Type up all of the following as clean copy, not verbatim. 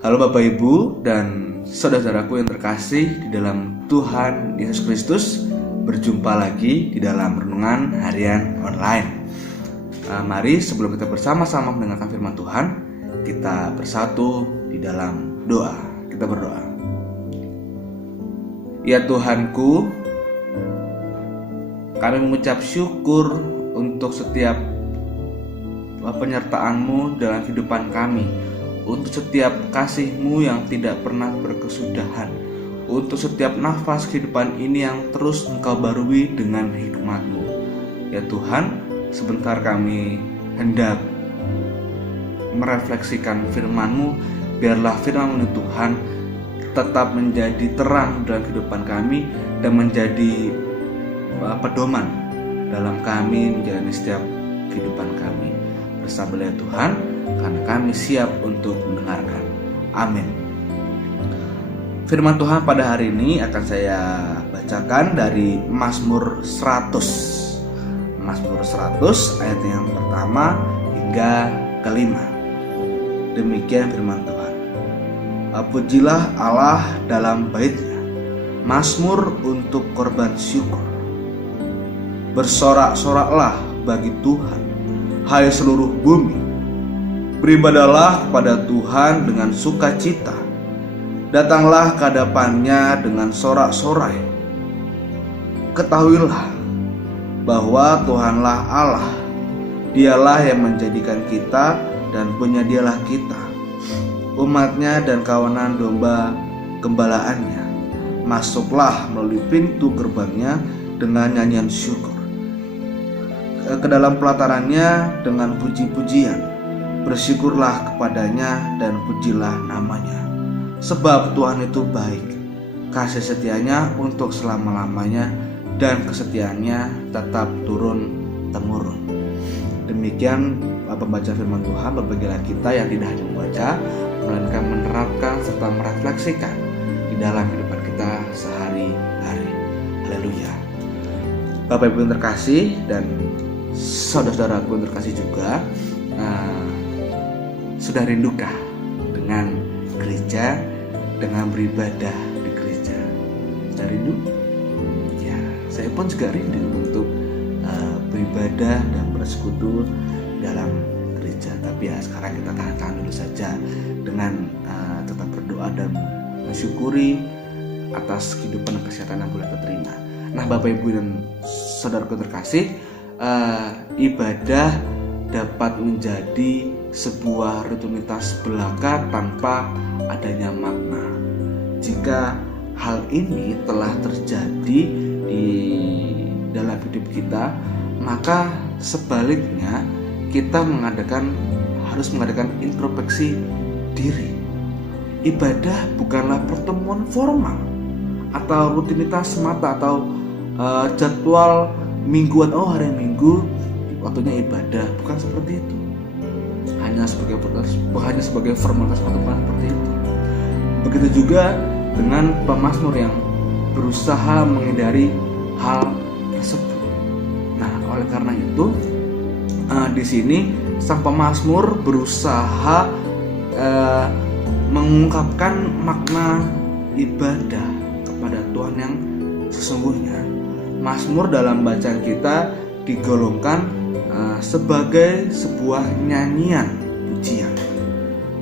Halo Bapak Ibu dan saudara-saudaraku yang terkasih di dalam Tuhan Yesus Kristus. Berjumpa lagi di dalam Renungan Harian Online. Mari sebelum kita bersama-sama mendengarkan firman Tuhan, kita bersatu di dalam doa. Kita berdoa. Ya Tuhanku, kami mengucap syukur untuk setiap penyertaan-Mu dalam kehidupan kami, untuk setiap kasih-Mu yang tidak pernah berkesudahan, untuk setiap nafas kehidupan ini yang terus Engkau barui dengan hikmat-Mu. Ya Tuhan, sebentar kami hendak merefleksikan firman-Mu. Biarlah firman-Mu Tuhan tetap menjadi terang dalam kehidupan kami dan menjadi pedoman dalam kami menjalani setiap kehidupan kami. Bersabarlah Tuhan, karena kami siap untuk mendengarkan. Amin. Firman Tuhan pada hari ini akan saya bacakan dari Mazmur 100. Mazmur 100 ayat yang pertama hingga kelima. Demikian firman Tuhan. Pujilah Allah dalam bait-Nya, mazmur untuk korban syukur. Bersorak-soraklah bagi Tuhan, hai seluruh bumi. Beribadahlah kepada Tuhan dengan sukacita. Datanglah ke hadapan-Nya dengan sorak-sorai. Ketahuilah bahwa Tuhanlah Allah. Dialah yang menjadikan kita dan penyedialah kita, umat-Nya dan kawanan domba gembalaannya. Masuklah melalui pintu gerbang-Nya dengan nyanyian syukur, ke dalam pelataran-Nya dengan puji-pujian. Bersyukurlah kepada-Nya dan pujilah nama-Nya. Sebab Tuhan itu baik, kasih setia-Nya untuk selama-lamanya, dan kesetiaan-Nya tetap turun-temurun. Demikian pembaca firman Tuhan. Berbahagialah kita yang tidak hanya membaca, melainkan menerapkan serta merefleksikan di dalam kehidupan kita sehari-hari. Haleluya. Bapak Ibu yang terkasih dan saudara-saudaraku yang terkasih juga, sudah rindukah dengan gereja, dengan beribadah di gereja? Sudah rindu? Ya, saya pun juga rindu untuk beribadah dan bersekutu dalam gereja. Tapi ya sekarang kita tahan dulu saja dengan tetap berdoa dan mensyukuri atas kehidupan dan kesehatan yang boleh kita terima. Nah, Bapak Ibu dan saudaraku terkasih, ibadah dapat menjadi sebuah rutinitas belaka tanpa adanya makna. Jika hal ini telah terjadi di dalam hidup kita, maka sebaliknya kita harus mengadakan introspeksi diri. Ibadah bukanlah pertemuan formal atau rutinitas semata atau jadwal mingguan. Hari Minggu waktunya ibadah, bukan seperti itu. Hanya sebagai formalitas atau bukan seperti itu. Begitu juga dengan pemazmur yang berusaha menghindari hal tersebut. Nah, oleh karena itu di sini sang pemazmur berusaha mengungkapkan makna ibadah kepada Tuhan yang sesungguhnya. Mazmur dalam bacaan kita digolongkan sebagai sebuah nyanyian pujian.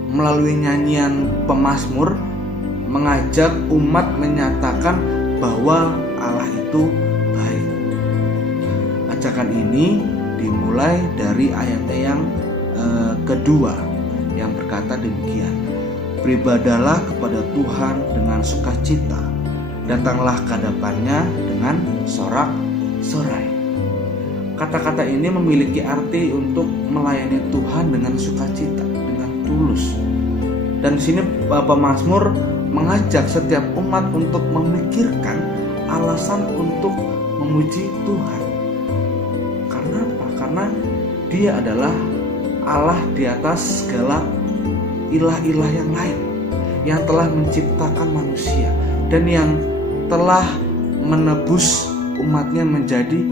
Melalui nyanyian pemazmur mengajak umat menyatakan bahwa Allah itu baik. Ajakan ini dimulai dari ayat yang kedua yang berkata demikian. Beribadahlah kepada Tuhan dengan sukacita. Datanglah ke hadapan-Nya dengan sorak-sorai. Kata-kata ini memiliki arti untuk melayani Tuhan dengan sukacita, dengan tulus. Dan di sini pemazmur mengajak setiap umat untuk memikirkan alasan untuk memuji Tuhan. Karena apa? Karena Dia adalah Allah di atas segala ilah-ilah yang lain, yang telah menciptakan manusia dan yang telah menebus umatnya menjadi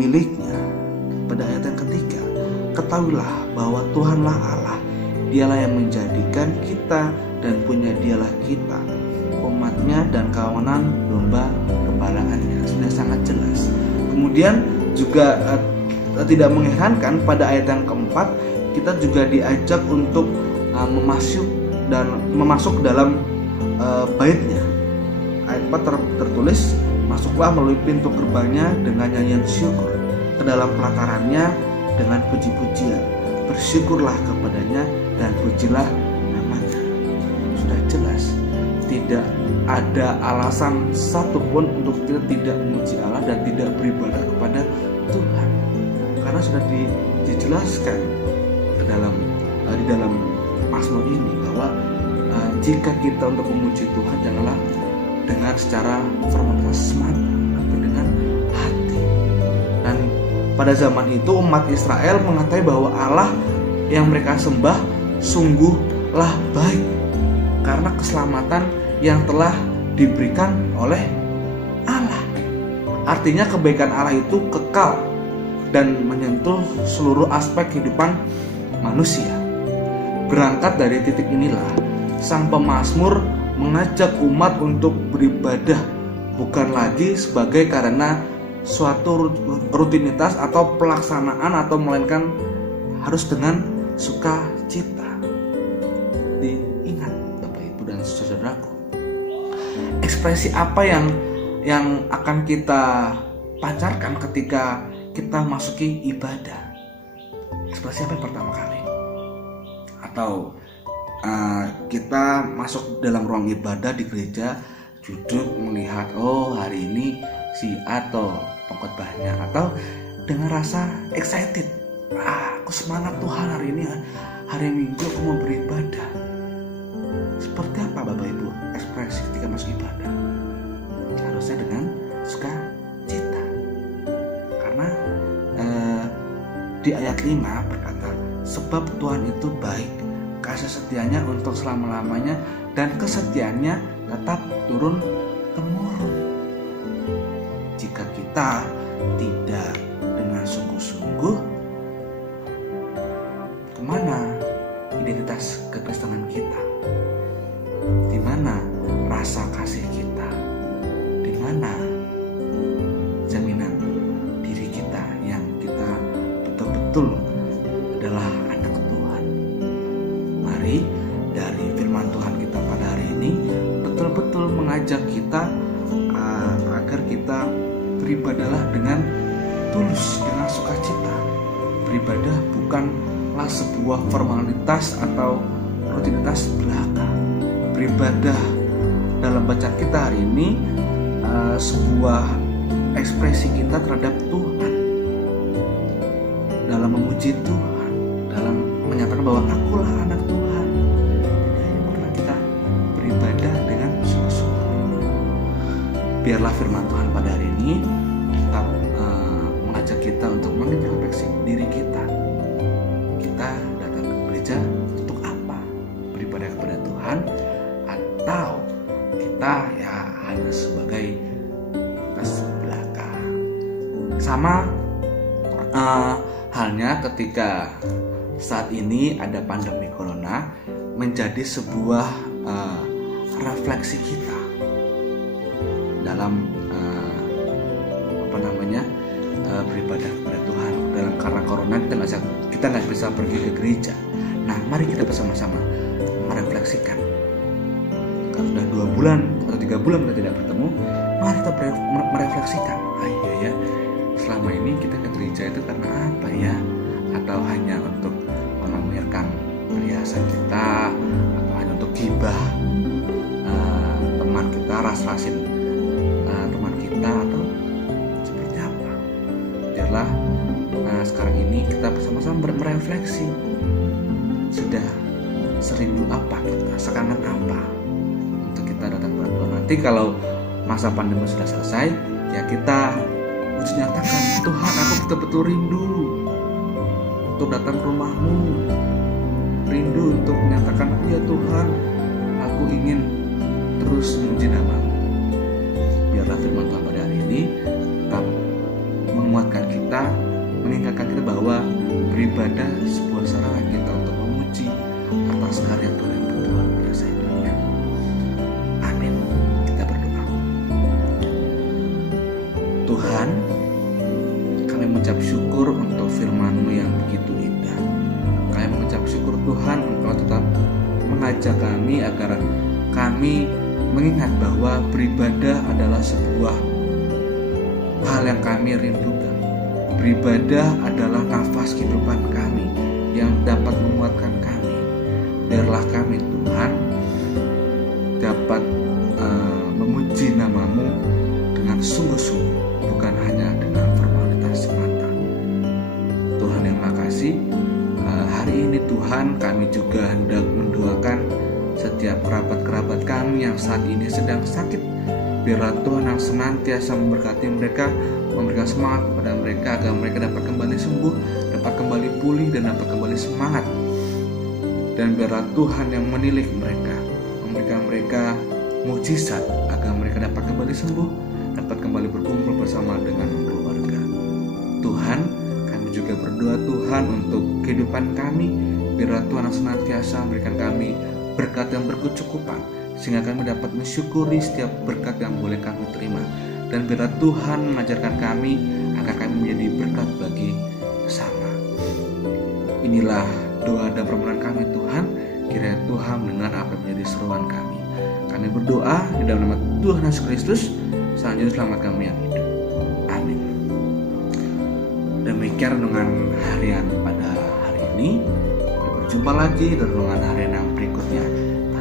miliknya. Pada ayat yang ketiga, ketahuilah bahwa Tuhanlah Allah. Dialah yang menjadikan kita dan punya dialah kita, umatnya dan kawanan domba kepadaannya. Sudah sangat jelas. Kemudian juga tidak mengherankan pada ayat yang keempat kita juga diajak untuk memasuk dalam baitnya. Ayat 4 tertulis, masuklah melalui pintu gerbangnya dengan nyanyian syukur, ke dalam pelatarannya dengan puji-pujian. Bersyukurlah kepadanya dan pujilah namanya. Sudah jelas, tidak ada alasan satupun untuk kita tidak memuji Allah dan tidak beribadah kepada Tuhan, karena sudah dijelaskan di dalam Mazmur ini bahwa jika kita untuk memuji Tuhan janganlah dengan secara formalitas semata, tapi dengan hati. Dan pada zaman itu umat Israel mengetahui bahwa Allah yang mereka sembah sungguhlah baik karena keselamatan yang telah diberikan oleh Allah. Artinya kebaikan Allah itu kekal dan menyentuh seluruh aspek kehidupan manusia. Berangkat dari titik inilah sang pemazmur mengajak umat untuk beribadah bukan lagi sebagai karena suatu rutinitas atau pelaksanaan, atau melainkan harus dengan sukacita. Diingat Bapak Ibu dan saudaraku, ekspresi apa yang akan kita pancarkan ketika kita masuki ibadah? Ekspresi apa yang pertama kali? Atau kita masuk dalam ruang ibadah di gereja, duduk melihat, oh hari ini si atau pengkhotbahnya, atau dengan rasa excited, aku semangat Tuhan hari ini, hari Minggu aku mau beribadah. Seperti apa Bapak Ibu ekspresi ketika masuk ibadah? Harusnya dengan sukacita, karena di ayat 5 berkata, sebab Tuhan itu baik, kasih setianya untuk selama-lamanya, dan kesetiaannya tetap turun-temurun. Jika kita tidak dengan sungguh-sungguh, kemana identitas kekristenan kita? Di mana rasa kasih kita? Di mana jaminan diri kita yang kita betul-betul adalah anak Tuhan? Mari dari firman Tuhan kita pada hari ini betul-betul mengajak kita agar kita beribadahlah dengan tulus, dengan sukacita. Beribadah bukanlah sebuah formalitas atau rutinitas belaka. Beribadah dalam bacaan kita hari ini sebuah ekspresi kita terhadap Tuhan, dalam memuji Tuhan, dalam menyatakan bahwa akulah anak Tuhan. Jadi marilah kita beribadah dengan sungguh-sungguh. Biarlah firman Tuhan pada hari ini tetap mengajak kita untuk mengintrospeksi diri kita. Kita datang ke gereja untuk apa? Beribadah kepada Tuhan, atau kita ya hanya sebagai tes belaka? Sama halnya ketika saat ini ada pandemi corona, menjadi sebuah refleksi kita dalam beribadah kepada Tuhan. Dalam karena corona kita nggak bisa pergi ke gereja. Nah, mari kita bersama-sama merefleksikan. Kalau sudah 2 bulan atau 3 bulan kita tidak bertemu, mari kita merefleksikan. Ayo ya, selama ini kita ke gereja itu karena apa ya? Atau hanya untuk memamerkan perhiasan kita, atau hanya untuk gibah teman kita, ras-rasin teman kita, atau seperti apa? Biarlah sekarang ini kita bersama-sama merefleksi. Sudah serindu apa kita, sekangen apa untuk kita datang kepada Tuhan. Nanti kalau masa pandemi sudah selesai, ya kita harus nyatakan, Tuhan, aku betul-betul rindu untuk datang ke rumah-Mu, rindu untuk menyatakan, ya Tuhan, aku ingin terus memuji nama-Mu. Biarlah firman Tuhan pada hari ini tetap menguatkan kita, mengingatkan kita bahwa beribadah sebuah sarana kita untuk memuji atas karya Tuhan yang luar biasa itu. bersyukur Tuhan Engkau tetap mengajak kami agar kami mengingat bahwa beribadah adalah sebuah hal yang kami rindukan. Beribadah adalah nafas kehidupan kami yang dapat menguatkan kami. Biarlah kami Tuhan dapat memuji nama-Mu dengan sungguh-sungguh, bukan hanya dengan formalitas semata. Tuhan yang makasih, hari ini Tuhan kami juga hendak mendoakan setiap kerabat-kerabat kami yang saat ini sedang sakit. Biarlah Tuhan yang senantiasa memberkati mereka, memberikan semangat kepada mereka agar mereka dapat kembali sembuh, dapat kembali pulih, dan dapat kembali semangat. Dan biarlah Tuhan yang menilik mereka, memberikan mereka mukjizat agar mereka dapat kembali sembuh, dapat kembali berkumpul bersama dengan keluarga. Tuhan, kami juga berdoa Tuhan untuk kehidupan kami. Biarlah Tuhan yang senantiasa memberikan kami berkat yang berkecukupan, sehingga kami dapat mensyukuri setiap berkat yang boleh kami terima. Dan biarlah Tuhan mengajarkan kami agar kami menjadi berkat bagi sesama. Inilah doa dan permohonan kami Tuhan. Kiranya Tuhan mendengar apa yang menjadi seruan kami. Kami berdoa di dalam nama Tuhan Yesus Kristus, Sang Juru Selamat kami yang hidup. Amin. Demikian renungan harian pada hari ini. Berjumpa lagi di renungan harian yang berikutnya.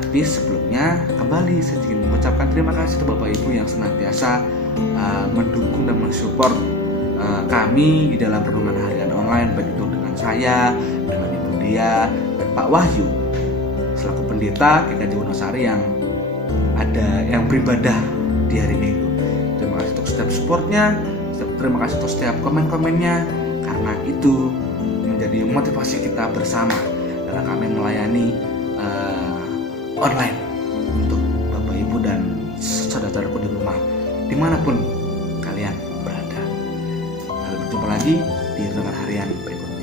Tapi sebelumnya kembali saya ingin mengucapkan terima kasih kepada Bapak Ibu yang senantiasa mendukung dan mensupport kami di dalam renungan harian online, baik itu dengan saya, dengan Ibu Dia, dan Pak Wahyu selaku pendeta GKJ Wonosari yang beribadah di hari Minggu. Terima kasih untuk setiap supportnya, terima kasih untuk setiap komen-komennya, karena itu menjadi motivasi kita bersama dalam kami melayani online untuk Bapak Ibu dan saudara-saudaraku di rumah dimanapun kalian berada. Lalu berjumpa lagi di renungan harian berikutnya.